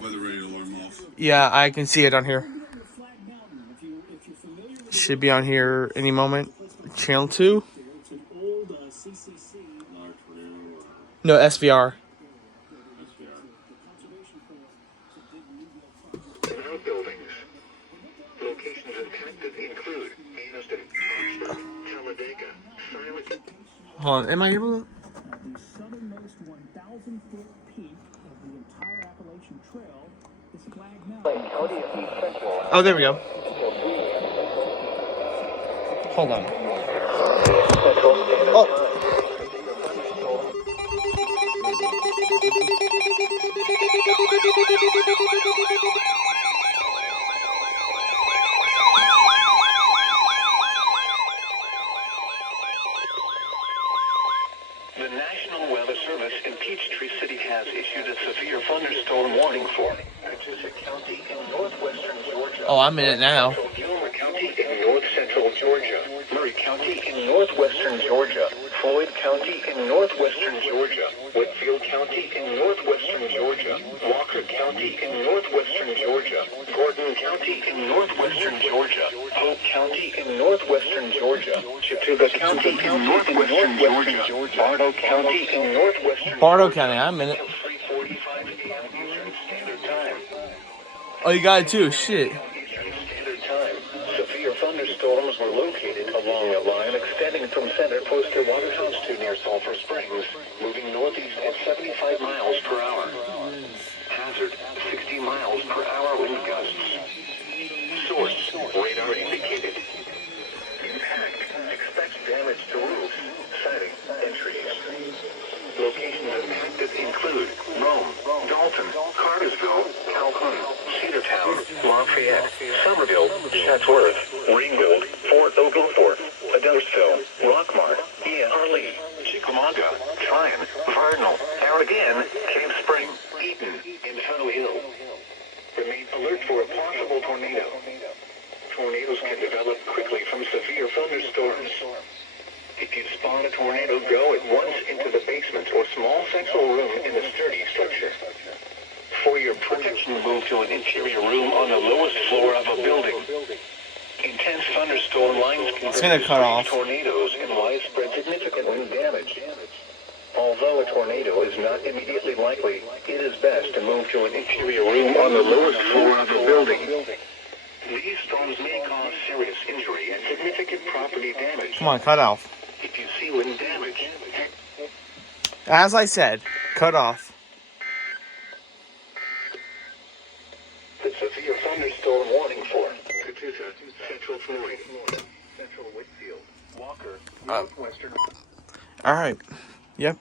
weather radar alarm off. Yeah, I can see it on here. Should be on here any moment. Channel 2? No, SVR. Outbuildings. Locations impacted include Anniston, Chatsworth, Talladega, Silent. Hold on, am I able to? The southernmost 1,000-foot peak of the entire Appalachian Trail is flagged now. Oh, there we go. Hold on. Oh. The National Weather Service in Peachtree City has issued a severe thunderstorm warning for Atchison County in northwestern Georgia. Oh, I'm in it now. Gilmer County in north central Georgia. Murray County in northwestern Georgia. Floyd County in northwestern Georgia. Whitfield County in northwestern Georgia. Walker County in northwestern Georgia. Gordon County in northwestern Georgia. Polk County in northwestern Georgia. Chattooga County in northwestern Georgia. Bartow County in northwestern Bartow County, I'm in it. 3:45 a.m. Eastern Standard Time. Oh, you got it too. Shit. Eastern Standard Time. Severe thunderstorms were located along a line extending from Center Post to Waterhouse to near Sulphur Springs, moving northeast at 75 miles per hour. Hazard, 60 miles per hour wind gusts. Source, radar indicated. Impact, expect damage to roofs, siding, and trees. Locations impacted include Rome, Dalton, Cartersville, Calhoun, Cedartown, Lafayette, Summerville, Chatsworth, Ringgold, Fort Oglethorpe, Thunderstorm, Rockmart, EAS, Chickamauga, Tryon, Vernal, Aragon, Cave Spring, Eaton, and Tunnel Hill. Remain alert for a possible tornado. Tornadoes can develop quickly from severe thunderstorms. If you spot a tornado, go at once into the basement or small central room in the sturdy structure. For your protection, move to an interior room on the lowest floor of a building. Intense thunderstorm lines can It's gonna cut off. tornadoes and widespread significant wind damage. Although a tornado is not immediately likely, it is best to move to an interior room on the lowest floor of a building. These storms may cause serious injury and significant property damage. Come on, cut off. If you see wind damage, As I said, cut off. the severe thunderstorm warning for Catoosa, Central Floyd, Central Whitfield, Walker, Northwestern. All right. Yep.